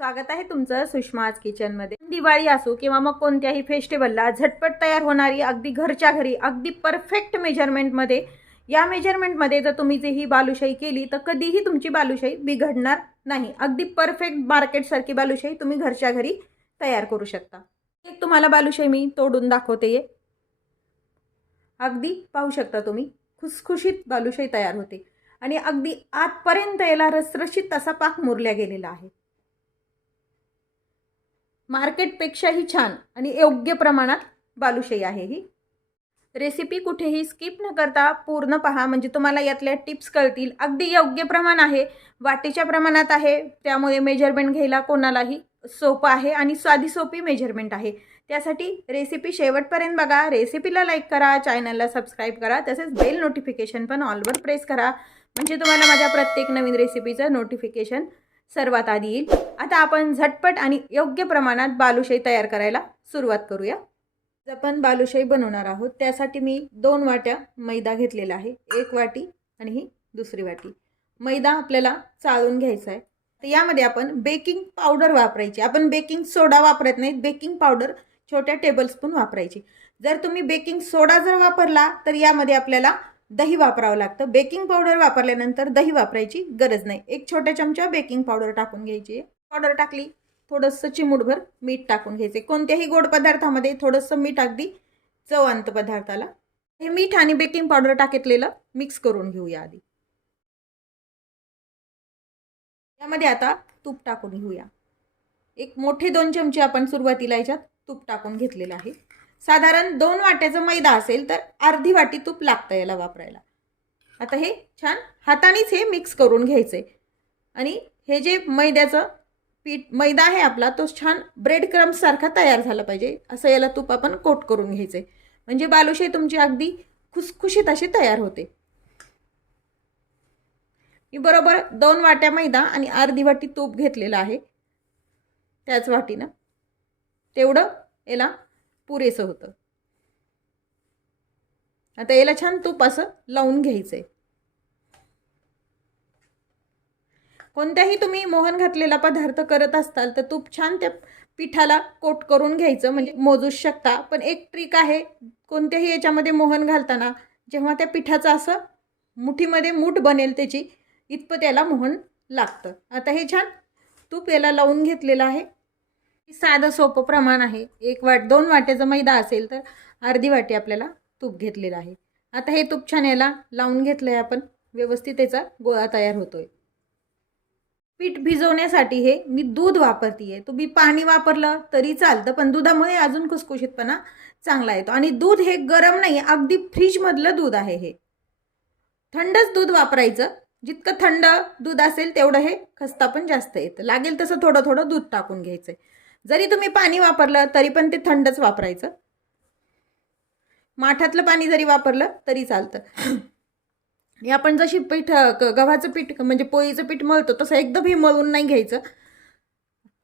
स्वागत आहे तुमचं सुषमाज किचनमध्ये। दिवाळी असो किंवा मग कोणत्याही फेस्टिवलला झटपट तयार होणारी अगदी घरच्या घरी अगदी परफेक्ट मेजरमेंटमध्ये, या मेजरमेंटमध्ये जर तुम्ही जी ही बालुशाही केली तर कधीही तुमची बालुशाही बिघडणार नाही। अगदी परफेक्ट मार्केटसारखी बालुशाही तुम्ही घरच्या घरी तयार करू शकता। एक तुम्हाला बालुशाही मी तोडून दाखवते। अगदी पाहू शकता तुम्ही, खुसखुशीत बालुशाही तयार होते आणि अगदी आतपर्यंत याला रसरशीत असा पाक मुरल्या गेलेला आहे। मार्केटपेक्षाही छान आणि योग्य प्रमाणात बालुशाही आहे। ही रेसिपी कुठेही स्किप न करता पूर्ण पहा, म्हणजे तुम्हाला यातल्या टिप्स कळतील। अगदी योग्य प्रमाण आहे, वाटीच्या प्रमाणात आहे, त्यामुळे मेजरमेंट घ्यायला कोणालाही सोपं आहे आणि साधी सोपी मेजरमेंट आहे। त्यासाठी रेसिपी शेवटपर्यंत बघा। रेसिपीला लाईक करा, चॅनलला सबस्क्राईब करा, तसेच बेल नोटिफिकेशन पण ऑलवर प्रेस करा, म्हणजे तुम्हाला माझ्या प्रत्येक नवीन रेसिपीचं नोटिफिकेशन सर्वात आधी येईल। आता आपण झटपट आणि योग्य प्रमाणात बालुशाही तयार करायला सुरुवात करूया। आपण बालुशाही बनवणार आहोत त्यासाठी मी 2 वाट्या मैदा घेतलेला आहे, 1 वाटी आणि ही दुसरी वाटी। मैदा आपल्याला चाळून घ्यायचा आहे। तर यामध्ये आपण बेकिंग पावडर वापरायची। आपण बेकिंग सोडा वापरत नाही, बेकिंग पावडर छोट्या टेबलस्पून वापरायची। जर तुम्ही बेकिंग सोडा जर वापरला तर यामध्ये आपल्याला दही वापरावं लागतं। बेकिंग पावडर वापरल्यानंतर दही वापरायची गरज नाही। 1 छोटा चमचा बेकिंग पावडर टाकून घ्यायची। पावडर टाकली, थोडंसं चिमूटभर मीठ टाकून घ्यायचे। कोणत्याही गोड पदार्थामध्ये थोडंसं मीठ अगदी चव आणतं पदार्थाला। हे मीठ आणि बेकिंग पावडर टाकलेलं मिक्स करून घेऊया आधी। यामध्ये आता तूप टाकून घेऊया। एक मोठे 2 चमचे आपण सुरुवातीला याच्यात तूप टाकून घेतलेलं आहे। साधारण 2 वाट्याचा मैदा असेल तर अर्धी वाटी तूप लागतं याला वापरायला। आता हे छान हातानेच हे मिक्स करून घ्यायचे आणि हे जे मैद्याचं मैदा आहे आपला तो छान ब्रेड क्रम्स सारखा तयार झाला पाहिजे, असं याला तूप आपण कोट करून घ्यायचे, म्हणजे बालुशाही तुमची अगदी खुसखुशीत अशी तयार होते। मी बरोबर 2 वाट्या मैदा आणि अर्धी वाटी तूप घेतलेलं आहे, त्याच वाटीनं तेवढं याला पुरेसं होतं। आता याला छान तूप असं लावून घ्यायचंय। कोणत्याही तुम्ही मोहन घातलेला पदार्थ करत असताल तर तूप छान त्या पिठाला कोट करून घ्यायचं, म्हणजे मोजू शकता। पण एक ट्रिक आहे, कोणत्याही याच्यामध्ये मोहन घालताना जेव्हा त्या पिठाचं असं मुठीमध्ये मूठ बनेल त्याची इतपत याला मोहन लागतं। आता हे छान तूप याला लावून घेतलेलं आहे। साधं सोपं प्रमाण आहे। 2 वाट्याचा मैदा असेल तर अर्धी वाटी आपल्याला तूप घेतलेलं आहे। आता हे तूप छान याला लावून घेतलंय आपण, व्यवस्थित त्याचा गोळा तयार होतोय। पीठ भिजवण्यासाठी हे मी दूध वापरतीये। तुम्ही पाणी वापरलं तरी चालतं, पण दुधामुळे अजून खुसखुशीतपणा चांगला येतो। आणि दूध हे गरम नाही, अगदी फ्रीज मधलं दूध आहे। हे थंडच दूध वापरायचं, जितकं थंड दूध असेल तेवढं हे खस्ता पण जास्त येतं। लागेल तसं थोडं थोडं दूध टाकून घ्यायचंय। जरी तुम्ही पाणी वापरलं तरी पण ते थंडच वापरायचं, माठातलं पाणी जरी वापरलं तरी चालतं। आणि आपण जशी गव्हाचं पीठ म्हणजे पोळीचं पीठ मळतो तसं एकदम हे मळून नाही घ्यायचं,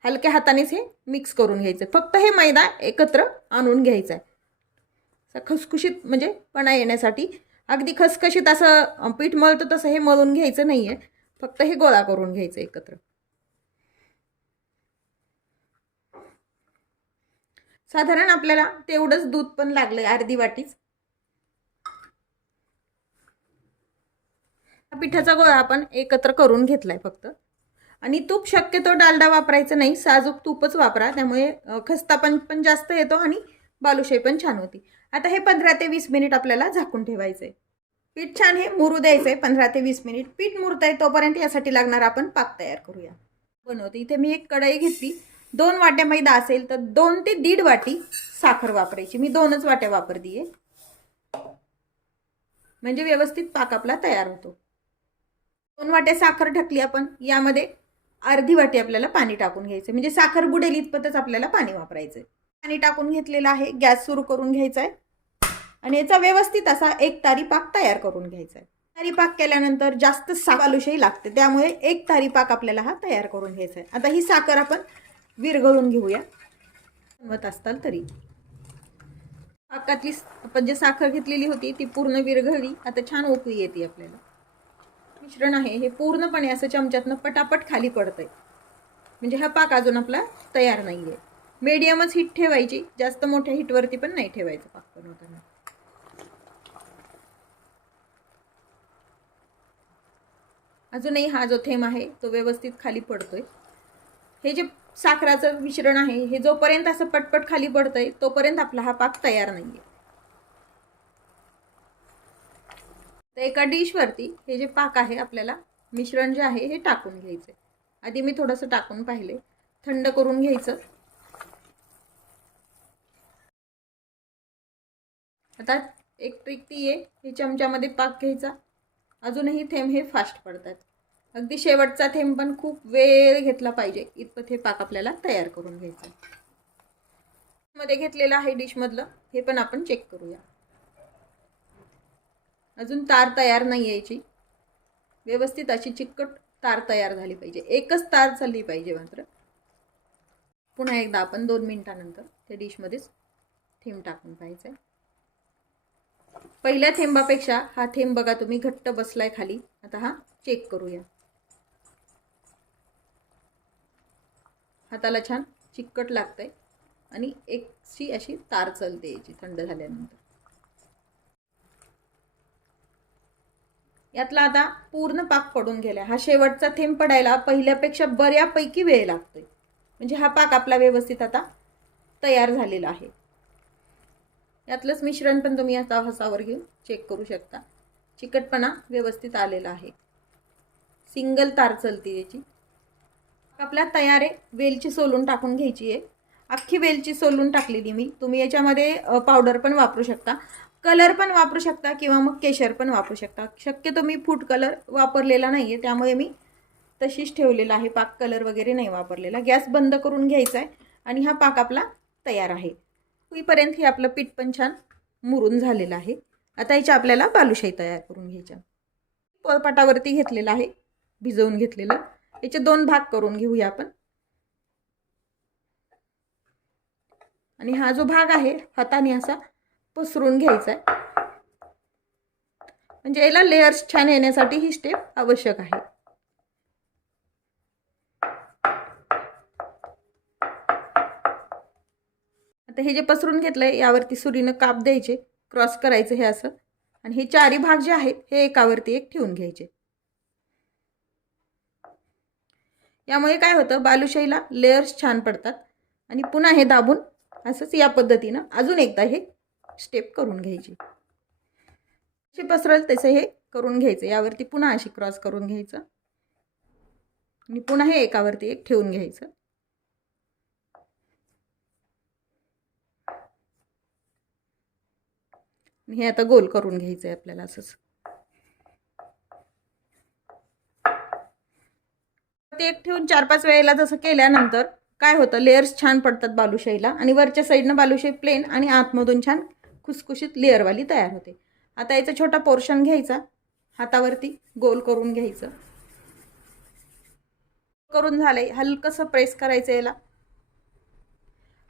हलक्या हातानेच हे मिक्स करून घ्यायचं। फक्त हे मैदा एकत्र आणून घ्यायचा आहे खुसखुशीत म्हणजे पणा येण्यासाठी। अगदी खसखशीत असं पीठ मळतो तसं हे मळून घ्यायचं नाहीये, फक्त हे गोळा करून घ्यायचं एकत्र। साधारण आपल्याला तेवढंच दूध पण लागलंय, अर्धी वाटीच। पिठाचा गोळा आपण एकत्र करून घेतलाय फक्त। आणि तूप शक्यतो डालडा वापरायचं नाही, साजूक तूपच वापरा, त्यामुळे खस्ता पण जास्त येतो आणि बालुशाही पण छान होती। आता हे 15 ते 20 मिनिट आपल्याला झाकून ठेवायचंय। पीठ छान हे मुरू द्यायचंय 15 ते 20 मिनिट। पीठ मुरतंय तोपर्यंत यासाठी लागणार आपण पाक तयार करूया। बनवते इथे मी एक कढई घेतली, 2 वाट्या मैदा असेल तर 2 ते 1.5 वाटी साखर वापरायची। मी 2च वाट्या वापरतीये, म्हणजे व्यवस्थित पाक आपला तयार होतो। 2 वाट्या साखर टाकली आपण, यामध्ये अर्धी वाटी आपल्याला पाणी टाकून घ्यायचं, म्हणजे साखर बुडेल इतपतच आपल्याला पाणी वापरायचं। पाणी टाकून घेतलेलं आहे, गॅस सुरू करून घ्यायचा आहे आणि याचा व्यवस्थित असा एक तारी पाक तयार करून घ्यायचा आहे। तारी पाक केल्यानंतर जास्त बालुशाही लागते, त्यामुळे एक तारी पाक आपल्याला हा तयार करून घ्यायचा आहे। आता ही साखर आपण विरघळून घेऊया, बनवत असताल तरी। पाकातली आपण जे साखर घेतलेली होती ती पूर्ण विरघळली, आता छान उकळी येते आपल्याला। मिश्रण आहे हे पूर्णपणे असं चमच्यातनं पटापट खाली पडतंय। म्हणजे हा पाक अजून आपला तयार नाही आहे. मीडियमच हीट ठेवायची, जास्त मोठ्या हीटवरती पण नाही ठेवायचं पाक बनवताना. अजूनही हा जो थेंब आहे तो व्यवस्थित खाली पडतोय. हे जे साखराचं मिश्रण आहे हे जोपर्यंत असं पटपट खाली पडतंय तोपर्यंत आपला हा पाक तयार नाहीये. तर एका डिशवरती हे जे पाक आहे आपल्याला मिश्रण जे आहे हे टाकून घ्यायचं. आधी मी थोडंसं टाकून पाहिले, थंड करून घ्यायचं. आता एक ट्रिक ती आहे, हे चमच्यामध्ये पाक घ्यायचा. अजूनही थेंब हे फास्ट पडतात. अगदी शेवटचा थेंब पण खूप वेळ घेतला पाहिजे इतपत हे पाक आपल्याला तयार करून घ्यायचं. मध्ये घेतलेलं आहे डिशमधलं, हे पण आपण चेक करूया. अजून तार तयार नाही यायची, व्यवस्थित अशी चिकट तार तयार झाली पाहिजे. एकच तार चालली पाहिजे मात्र. पुन्हा एकदा आपण 2 मिनिटानंतर त्या डिशमध्येच थेंब टाकून पाहायचं. पहिल्या थेंबापेक्षा हा थेंब बघा तुम्ही घट्ट बसलाय खाली. आता हा चेक करूया. हाताला छान चिकट लागतंय आणि एकशी अशी तार चलते याची थंड झाल्यानंतर. यातला आता पूर्ण पाक पडून गेला. हा शेवटचा थेंब पडायला पहिल्यापेक्षा बऱ्यापैकी वेळ लागतोय. म्हणजे हा पाक आपला व्यवस्थित आता तयार झालेला आहे. यातलंच मिश्रण पण तुम्ही आता हातावर घेऊन चेक करू शकता. चिकटपणा व्यवस्थित आलेला आहे. सिंगल तार चलते याची. आपला तयार आहे. वेलची सोलून टाकून घ्यायची आहे. अख्खी वेलची सोलून टाकलेली मी. तुम्ही याच्यामध्ये पावडर पण वापरू शकता, कलर पण वापरू शकता किंवा मग केशर पण वापरू शकता. शक्यतो मी फूड कलर वापरलेला नाही आहे, त्यामुळे मी तशीच ठेवलेला आहे. पाक कलर वगैरे नाही वापरलेला. गॅस बंद करून घ्यायचा आहे आणि हा पाक आपला तयार आहे. होईपर्यंत हे आपलं पीठ पण छान मुरून झालेलं आहे. आता याची आपल्याला बालुशाही तयार करून घ्यायच्या. पोळपाटावरती घेतलेला आहे, भिजवून घेतलेलं. याचे 2 भाग करून घेऊया आपण. आणि हा जो भाग आहे हाताने असा पसरून घ्यायचा आहे. म्हणजे याला लेयर्स छान येण्यासाठी ही स्टेप आवश्यक आहे. आता हे जे पसरून घेतलंय यावरती सुरीनं काप द्यायचे, क्रॉस करायचं हे असं. आणि हे चारी भाग जे आहेत हे एकावरती एक ठेवून घ्यायचे. यामुळे काय होतं, बालुशाहीला लेयर्स छान पडतात. आणि पुन्हा हे दाबून असंच या पद्धतीनं अजून एकदा हे स्टेप करून घ्यायची. जे पसरल तसे हे करून घ्यायचं. यावरती पुन्हा अशी क्रॉस करून घ्यायचं आणि पुन्हा हे एकावरती एक ठेवून घ्यायचं. हे आता गोल करून घ्यायचं आहे आपल्याला असंच. ते एक ठेवून 4-5 वेळेला जसं केल्यानंतर काय होतं, लेयर्स छान पडतात बालुशाहीला. आणि वरच्या साईडनं बालुशाही प्लेन आणि आतमधून छान खुसखुशीत लेअरवाली तयार होते. आता याचा छोटा पोर्शन घ्यायचा, हातावरती गोल करून घ्यायचं. करून झालंय, हलकंसं प्रेस करायचं याला.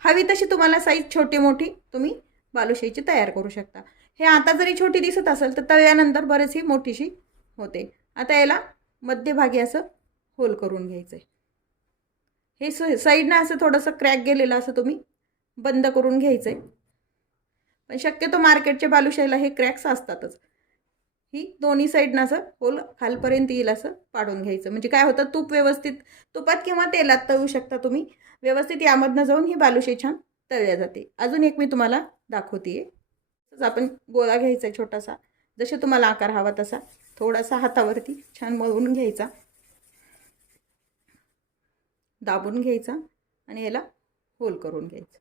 हवी तशी तुम्हाला साईज छोटी मोठी तुम्ही बालुशाहीची तयार करू शकता. हे आता जरी छोटी दिसत असेल तर तळल्यानंतर बरीचशी मोठीशी होते. आता याला मध्यभागी असं होल करून घ्यायचं आहे. हे साईडनं असं थोडंसं क्रॅक गेलेलं असं तुम्ही बंद करून घ्यायचं आहे. पण शक्यतो मार्केटच्या बालुशाहीला हे क्रॅक्स असतातच. ही दोन्ही साईडनं असं होल खालपर्यंत येईल असं पाडून घ्यायचं. म्हणजे काय होतं, तुपात किंवा तेलात तळू शकता तुम्ही. व्यवस्थित यामधनं जाऊन ही बालुशाही छान तळल्या जाते. अजून एक मी तुम्हाला दाखवते. आपण गोळा घ्यायचा छोटासा, जसे तुम्हाला आकार हवा तसा. थोडासा हातावरती छान मळून घ्यायचा, दाबून घ्यायचा आणि याला होल करून घ्यायचं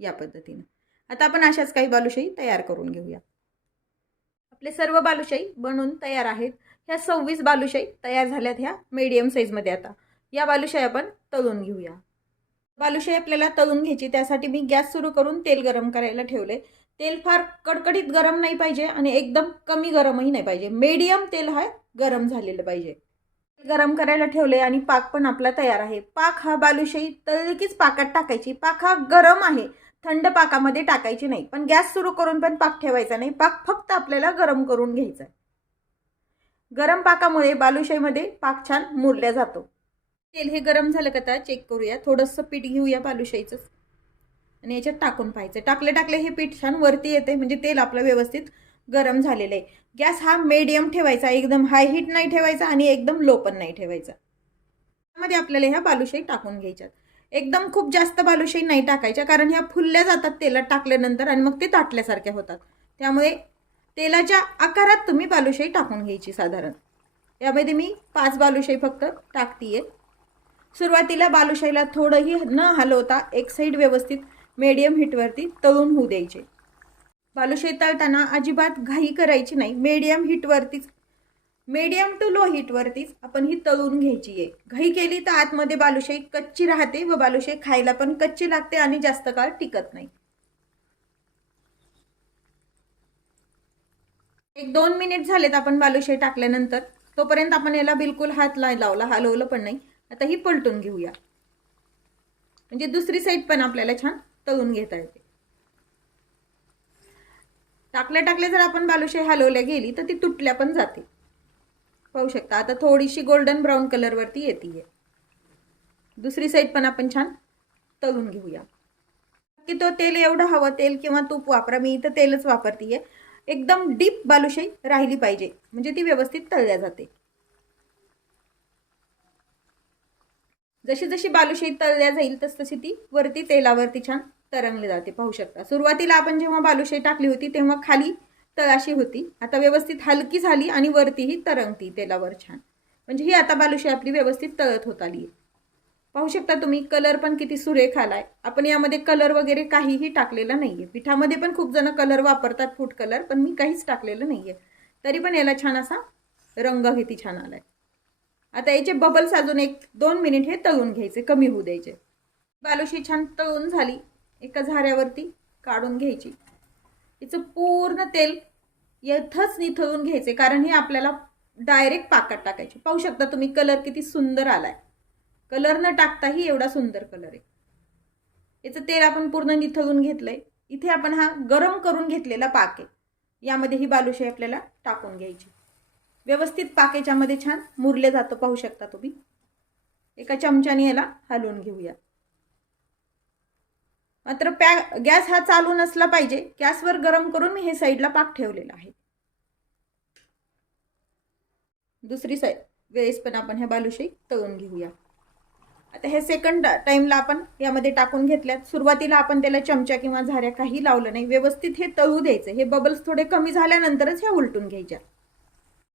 या पद्धतीनं. आता आपण अशाच काही बालुशाही तयार करून घेऊया. आपले सर्व बालुशाही बनवून तयार आहेत. ह्या 26 बालुशाही तयार झाल्यात ह्या मीडियम साईजमध्ये. आता या बालुशाही आपण तळून घेऊया. बालुशाही आपल्याला तळून घ्यायची, त्यासाठी मी गॅस सुरू करून तेल गरम करायला ठेवले. तेल फार कडकडीत गरम नाही पाहिजे आणि एकदम कमी गरमही नाही पाहिजे. मीडियम तेल हा गरम झालेलं पाहिजे. गरम करायला ठेवले आणि पाक पण आपला तयार आहे. पाक हा बालुशाही तळली कीच पाकात टाकायची. पाक हा गरम आहे, थंड पाकामध्ये टाकायची नाही. पण गॅस सुरू करून पण पाक ठेवायचा नाही. पाक फक्त आपल्याला गरम करून घ्यायचा आहे. गरम पाकामुळे बालुशाहीमध्ये पाक छान मुरल्या जातो. तेल हे गरम झालं का आता चेक करूया. थोडंसं पीठ घेऊया बालुशाहीचं आणि याच्यात टाकून पाहायचं. टाकले हे पीठ छान वरती येते, म्हणजे तेल आपलं व्यवस्थित गरम झालेलं आहे. गॅस हा मीडियम ठेवायचा, एकदम हाय हीट नाही ठेवायचा आणि एकदम लो पण नाही ठेवायचा. त्यामध्ये आपल्याला ह्या बालुशाही टाकून घ्यायच्यात. एकदम खूप जास्त बालुशाही नाही टाकायच्या, कारण ह्या फुलल्या जातात तेलात टाकल्यानंतर आणि मग ते ताटल्यासारख्या होतात. त्यामुळे तेलाच्या आकारात तुम्ही बालुशाही टाकून घ्यायची साधारण. यामध्ये मी 5 बालुशाही फक्त टाकतीये. सुरुवातीला बालुशाहीला थोडंही न हलवता एक साईड व्यवस्थित मीडियम हीटवरती तळून होऊ द्यायचे. बालुशाही तळताना अजिबात घाई करायची नाही. मीडियम टू लो हीटवरतीच आपण ही तळून घ्यायची आहे. घाई केली तर आतमध्ये बालुशाही कच्ची राहते व बालुशाही खायला पण कच्ची लागते आणि जास्त काळ टिकत नाही. 1-2 मिनिट झालेत आपण बालुशाही टाकल्यानंतर. तोपर्यंत आपण याला बिलकुल हात नाही लावला, हलवलं पण नाही. आता ही पलटून घेऊया, म्हणजे दुसरी साईड पण आपल्याला छान तळून घेता येते. टाकल्या जर आपण बालुशाही हलवल्या गेली तर ती तुटल्या पण जाते. पाहू शकता आता थोडीशी गोल्डन ब्राऊन कलर वरती येते. दुसरी साईड पण आपण छान तळून घेऊया. की तो तेल एवढं हवं, तेल किंवा तूप वापरा. मी इथं तेलच वापरतीये. एकदम डीप बालुशाही राहिली पाहिजे, म्हणजे ती व्यवस्थित तळल्या जाते. जशी जशी बालुशाही तळल्या जाईल तशी ती वरती तेलावरती छान तरंगली जाते. पाहू शकता सुरुवातीला आपण जेव्हा बालुशाही टाकली होती तेव्हा खाली तळाशी होती. आता व्यवस्थित हलकी झाली आणि वरतीही तरंगती तेलावर छान. म्हणजे ही आता बालुशाही आपली व्यवस्थित तळत होत आली. पाहू शकता तुम्ही कलर पण किती सुरेख आलाय. आपण यामध्ये कलर वगैरे काहीही टाकलेलं नाहीये. पिठामध्ये पण खूप जण कलर वापरतात, फूड कलर, पण मी काहीच टाकलेलं नाहीये. तरी पण याला छान असा रंग किती छान आलाय. आता याचे बबल्स अजून 1-2 मिनिट हे तळून घ्यायचे, कमी होऊ द्यायचे. बालुशाही छान तळून झाली. एका झाऱ्यावरती काढून घ्यायची. हिचं पूर्ण तेल येथच निथळून घ्यायचे, कारण हे आपल्याला डायरेक्ट पाकात टाकायचे. पाहू शकता तुम्ही कलर किती सुंदर आलाय. कलर न टाकताही एवढा सुंदर कलर आहे. याचं तेल आपण पूर्ण निथळून घेतलंय. इथे आपण हा गरम करून घेतलेला पाक आहे, यामध्ये ही बालुशाही आपल्याला टाकून घ्यायची. व्यवस्थित पाक याच्यामध्ये छान मुरले जातं. पाहू शकता तुम्ही. एका चमच्याने याला हलवून घेऊया. मात्र गॅस हा चालू नसला पाहिजे. गॅसवर गरम करून मी हे साईडला पाक ठेवलेला आहे. दुसरी साईड वेळेस पण आपण ह्या बालुशाही तळून घेऊया. आता हे सेकंड टाइमला आपण यामध्ये टाकून घेतल्यात. सुरुवातीला आपण त्याला चमचा किंवा झाऱ्या काही लावलं नाही. व्यवस्थित हे तळू द्यायचं. हे बबल्स थोडे कमी झाल्यानंतरच ह्या उलटून घ्यायच्या.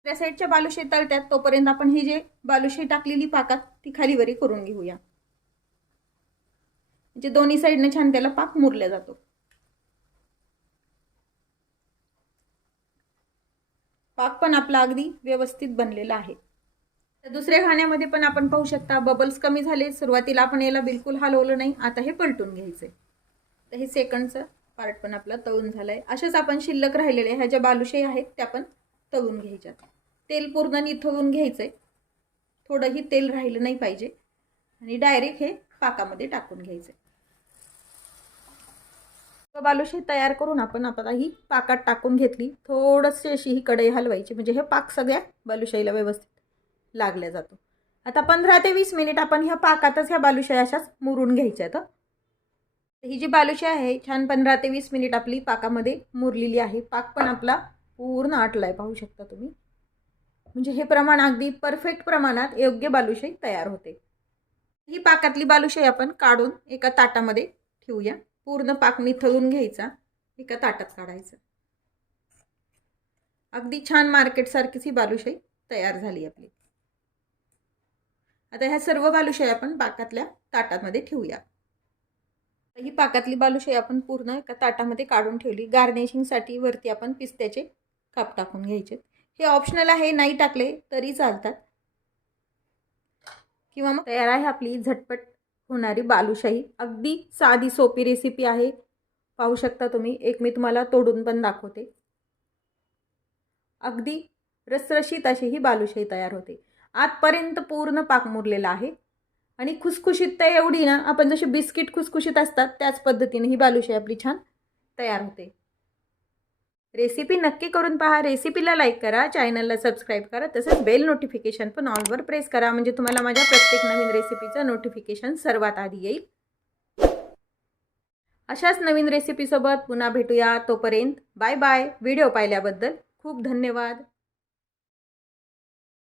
त्या साईडच्या बालुशाही तळत्यात तोपर्यंत आपण ही जे बालुशाही टाकलेली पाकात ती खालीवरी करून घेऊया. म्हणजे दोन्ही साईडने छान त्याला पाक मुरला जातो. पाक पण आपला अगदी व्यवस्थित बनलेला आहे. दुसऱ्या खाण्यामध्ये पण आपण पाहू शकता बबल्स कमी झाले. सुरुवातीला आपण याला बिलकुल हलवलं नाही. आता हे पलटून घ्यायचंय. तर हे सेकंडचं पार्ट पण आपला तळून झालंय. अशाच आपण शिल्लक राहिलेले ह्या ज्या बालुशाही आहेत त्या पण तळून घ्यायच्या. तेल पूर्ण निथळून घ्यायचंय. थोडंही तेल राहिलं नाही पाहिजे आणि डायरेक्ट हे पाकामध्ये टाकून घ्यायचंय. बालुशाही तयार करून आपण आता ही पाकात टाकून घेतली. थोडीशी अशी ही कढई हलवायची, म्हणजे हे पाक सगळ्या बालुशाहीला व्यवस्थित लागल्या जातो. आता 15 ते 20 मिनिट आपण ह्या पाकातच ह्या बालुशाही अशाच मुरून घ्यायच्यात. ही जी बालुशाही आहे छान 15 ते 20 मिनिट आपली पाकामध्ये मुरलेली आहे. पाक पण आपला पूर्ण आटलाय. पाहू शकता तुम्ही. म्हणजे हे प्रमाण अगदी परफेक्ट प्रमाणात योग्य बालुशाही तयार होते. ही पाकातली बालुशाही आपण काढून एका ताटामध्ये ठेवूया. पूर्ण पाक निथळून घ्यायचा, एका ताटात काढायचं. अगदी छान मार्केट सारखीच ही बालुशाही तयार झाली आपली. आता ह्या सर्व बालुशाही आपण पाकातल्या ताटामध्ये ठेवूया. ही पाकातली बालुशाही आपण पूर्ण एका ताटामध्ये काढून ठेवली. गार्निशिंगसाठी वरती आपण पिस्त्याचे काप टाकून घ्यायचे. हे ऑप्शनल आहे, नाही टाकले तरी चालतात. किंवा मग तयार आहे आपली झटपट होणारी बालुशाही. अगदी साधी सोपी रेसिपी आहे. पाहू शकता तुम्ही. एक मी तुम्हाला तोडून पण दाखवते. अगदी रसरशीत अशी ही बालुशाही तयार होते. आतपर्यंत पूर्ण पाक मुरलेला आहे आणि खुसखुशीत तर एवढी ना, आपण जशी बिस्किट खुसखुशीत असतात त्याच पद्धतीने ही बालुशाही आपली छान तयार होते. रेसिपी नक्की करून पहा. रेसिपीला लाईक करा, चॅनलला सबस्क्राईब करा, तसंच बेल नोटिफिकेशन पण ऑलवर प्रेस करा, म्हणजे तुम्हाला माझ्या प्रत्येक नवीन रेसिपीचं नोटिफिकेशन सर्वात आधी येईल. अशाच नवीन रेसिपीसोबत पुन्हा भेटूया. तोपर्यंत बाय बाय. व्हिडिओ पाहिल्याबद्दल खूप धन्यवाद.